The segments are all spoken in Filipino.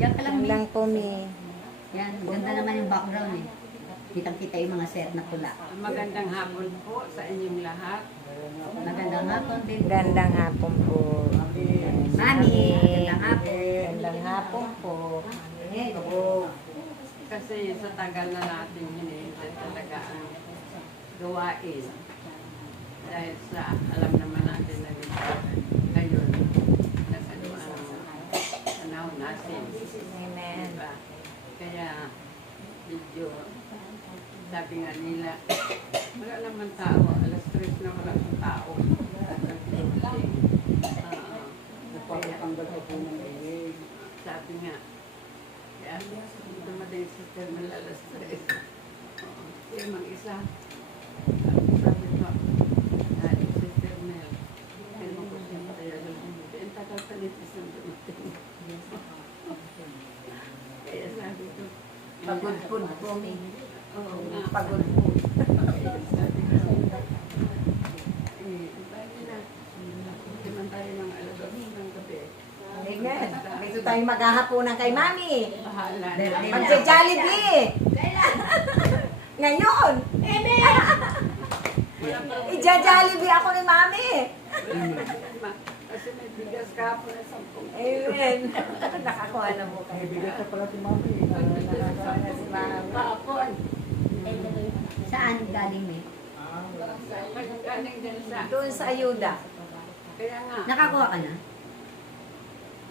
Diyan ka lang, Yan Mi. lang po, Mi. Yan, ganda naman yung background eh. Kitang-kita yung mga set na pula. Magandang hapon po sa inyong lahat. Magandang hapon din. Gandang hapon po. Mami, magandang hapon. Gandang hapon po. Kasi sa tagal na natin hinihintay talaga ang gawain. Dahil sa alam naman natin na ngayon, nasa ang panahon natin. Amen. Diba? Kaya, medyo, sabi nga nila, wala naman tao, alas 3 na wala ng tao. Napakatanggal ka po ng ilig. Sabi nga, kaya dumating sa terminal alas 3. Kaya mang isa, sabi ko, si terminal, kaya mo ko siya kaya lumimuti. Ang tagal palit isang dumating. Kaya sabi ko, Pagod po po, Mi. oo nga. Pagod po. Kaya sabi ko, bago na, naman tayo ng alas 2 ng gabi. Amen. Dito tayo maghahaponan kay Mami. Bahala na. Birthday Magja-Jollibee. Ngayon. Ija-Jollibee ako ni Mami. Kasi may bigas ka po na 10 Amen. Nakakuha na mo kayo. May bigat ka pala si Mami. Nakakuha na si Mami. Paapon. Saan galing, Mi? Galing din sa... Doon sa ayuda. Kaya nga. Nakakuha ka na?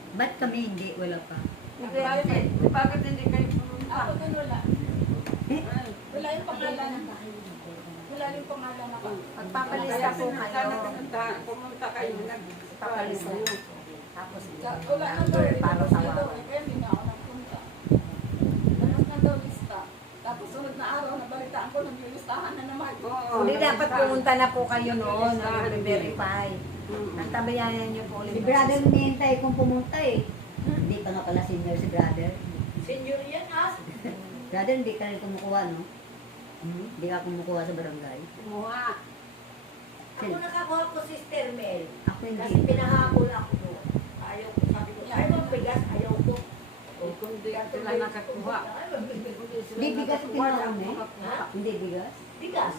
Ba't kami hindi? Wala pa. Bakit hindi kayo pumunta? Ako doon wala. Eh? Wala yung pangalan. Wala yung pangalan ako. Magpapalista po Sana kayo. pumunta kayo. Papalista. Tapos Wala nang daw. number para tawagan. Kaya hindi na ako nagpunta. Tapos na daw lista. Tapos sunod na araw, nabalitaan ko, naglilistahan na naman. Hindi dapat pumunta na po kayo noon. Nag-verify. Ang tabayanan niyo po ulit. Si brother nihintay kung pumunta eh. Hindi pa nga pala senior si brother. Senior yan ha. Brother, hindi ka rin kumukuha, no? Hindi ka kumukuha sa barangay. Kumuha. Ako nakakuha ko Sister Mel. Ako hindi. Kasi pinahabol ako doon. Ayaw ko, sabi ko, ayaw mo bigas, ayaw ko. Kung di sila nakakuha. Hindi bigas ang pinauna eh. Hindi bigas. Bigas.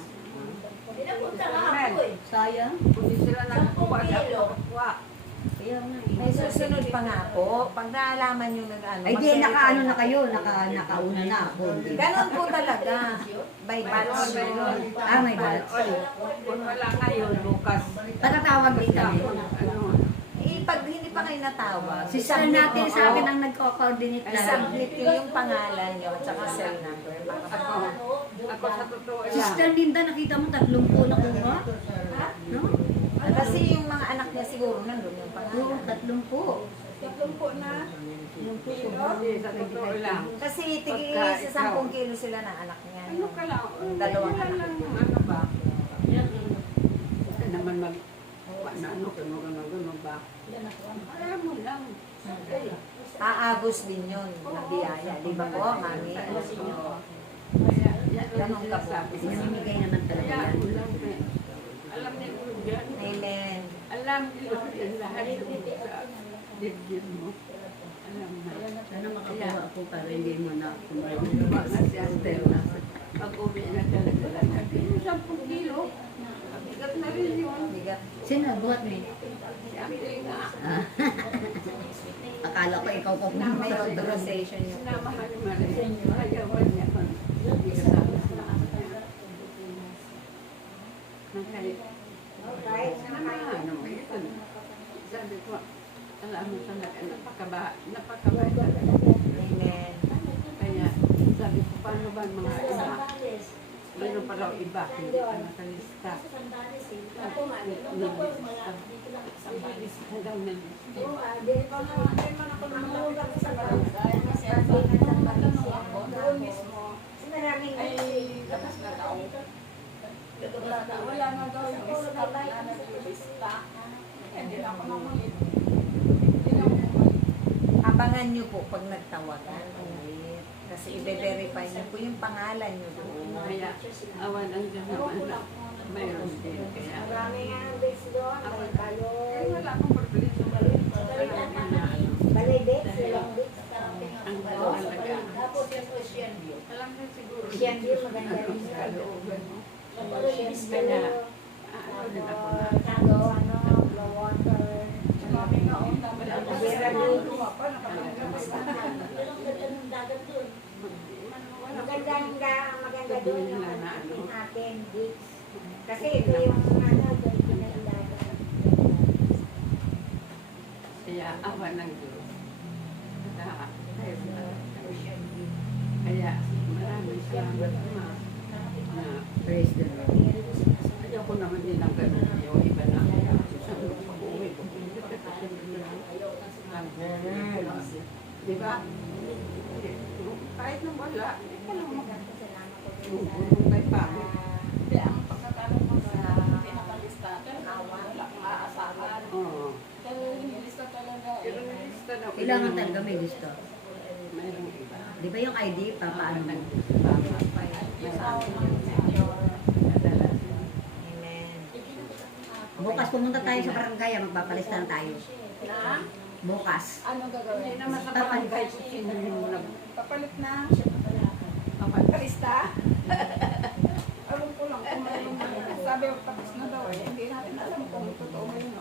Pinapunta na ako eh. Sayang. Kung di sila nakakuha, di ako nakakuha. Kaya nga May eh. susunod pa nga po. Pag naalaman nyo nag-ano. Ay di, mag-verify nakaano na na kayo. Nakauna na ako. Ganon po talaga. By batch. Ah, may batch. Kung wala ngayon, bukas. Patatawag din kami. Ano? Eh, pag hindi pa kayo natawag, Sister natin sa akin ang nagko-coordinate na. submit nyo yung pangalan nyo at saka cell number. Ako sa totoo lang. Sister Linda, nakita mo 30 na kuha? No? Kasi yung mga anak niya siguro nandun yung Oo, pangalan. 30. Tatlong po na. Hindi, sa totoo lang. Kasi tigi Pagka sa ikaw. 10 kilo sila ng anak niya. Ano ka lang? Dalawang Wala anak. lang yung ano ba? Kasi naman ano, gano'n ba? Alam mo lang. Aagos din yun na biyaya. Di ba po, Mami? Ganun ka po. Sinamimigay naman talaga yan. Alam niyo yan. Amen. Alam niyo yan lahat yung sa dibdib mo. Alam na. Sana makakuha ako para hindi mo na kumain. Diba nga si Astel na pag-uwi na talaga lang natin. Yung 10 kilo. Bigat na rin yun. Bigat. Sino buhat mo? Si Astel nga. Ah. Akala ko ikaw pa May authorization yun. Sinamahan ni Maria. Ayawan niya. Hindi kasama sila. Kahit sinamahan mo. Sabi ko, alam mo talaga, napakaba talaga. Amen. Kaya sabi ko, paano ba ang mga iba? Meron pa raw iba, hindi pa nakalista. Ako nga, Ililista daw na lista. Di man ako namulog sa barangay. Kasi ang tanong ako, doon mismo, ay labas na daw. Wala na daw yung lista, wala na yung lista. Hindi na ako mamulit. Hindi na ako mamulit. Abangan nyo po pag nagtawagan ulit. Kasi i-verify nyo po yung pangalan nyo doon. Kaya awan ang Diyos naman na mayroon din. Kaya Marami nga ang base doon. May kayo. wala akong problema. Balay base, silang base. Ang talaga. Tapos yung Ocean View. Alam na siguro. Ocean View, maganda rin Sa siya. kalooban mo. Ocean View. Kaya, ano din ako na. Blue water. Mami nga, Wala akong Sierra sira View. dito. Pero ang ganda ng dagat dun. Maganda doon yung atin, beach. Kasi ito yung doon pinagdagat. Kaya awa ng Diyos. Kaya maraming salamat ma. Na Praise the Lord. ayaw ko naman din ang ganun. Yung iba na kaya sa pag-uwi ko. Di ba? Kahit nang wala, ikaw lang mag-ubulong pa. Hindi, ang pagkatanong mo sa pinakalista, wala kang aasahan. Oo. Pero inilista talaga Pero nilista na ko. Kailangan talaga may listo. Mayroong iba. Di ba yung ID, papaano mo? Tama. Yung awa ng Senyor. Amen. Bukas pumunta tayo sa barangay, magpapalista na tayo. Na? Bukas. Ano Hindi gagawin? naman sa barangay kung sino yung Papalit na. nagpapalit. Kalista? Alam ko lang kung mayroong sabi ko tapos na daw eh. Hindi natin alam kung totoo mo yun.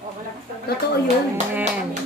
O, wala ka sa Totoo yun. Amen.